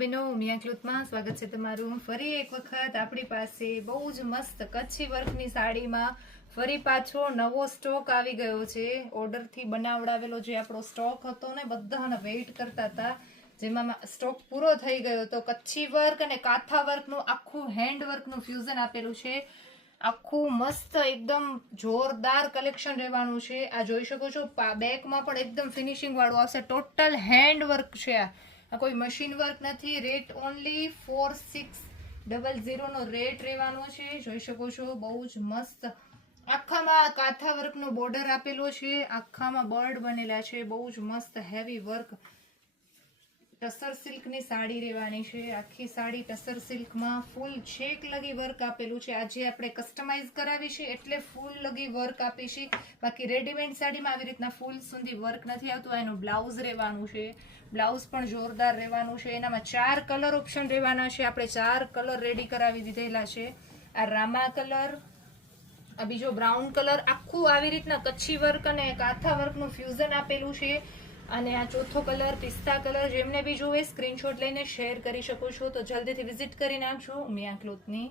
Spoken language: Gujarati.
બેનો મિયા ક્લોથમાં સ્વાગત છે તમારું ફરી એક વખત આપણી પાસે બહુ જ મસ્ત કચ્છી વર્કની સાડીમાં ફરી પાછો નવો સ્ટોક આવી ગયો છે. ઓર્ડરથી બનાવડાવેલો જે આપણો સ્ટોક હતો ને બધાને વેઇટ કરતા હતા, જેમાં સ્ટોક પૂરો થઈ ગયો હતો. કચ્છી વર્ક અને કાથા વર્કનું આખું હેન્ડ વર્કનું ફ્યુઝન આપેલું છે. આખું મસ્ત એકદમ જોરદાર કલેક્શન રહેવાનું છે. આ જોઈ શકો છો, બેકમાં પણ એકદમ ફિનિશિંગ વાળું આવશે. ટોટલ હેન્ડ વર્ક છે. આ કોઈ મશીન વર્ક નથી. રેટ ઓનલી 4600 નો રેટ રહેવાનો છે. જોઈ શકો છો, બહુ જ મસ્ત આખામાં કાથા વર્કનો બોર્ડર આપેલો છે. આખામાં બર્ડ બનેલા છે. બહુ જ મસ્ત હેવી વર્ક ટસર સિલ્કની સાડી રહેવાની છે. આખી સાડી ટસર સિલ્કમાં ફૂલ છેક લગી વર્ક આપેલું છે. આજે આપણે કસ્ટમાઇઝ કરાવી છે એટલે ફૂલ લગી વર્ક આપી છે. બાકી રેડીમેડ સાડીમાં આવી રીતના ફૂલ સુધી વર્ક નથી આવતું. એનું બ્લાઉઝ રહેવાનું છે. બ્લાઉઝ પણ જોરદાર રહેવાનું છે. એનામાં 4 કલર ઓપ્શન રહેવાના છે. આપણે 4 કલર રેડી કરાવી દીધેલા છે. આ રામા કલર, આ બીજો બ્રાઉન કલર, આખું આવી રીતના કચ્છી વર્ક અને કાથા વર્કનું ફ્યુઝન આપેલું છે. અને આ ચોથો કલર પિસ્તા કલર. જેમને બી જોવે સ્ક્રીનશોટ લઈને શેર કરી શકો છો. તો જલ્દીથી વિઝિટ કરી નાખજો મિયા ક્લોથની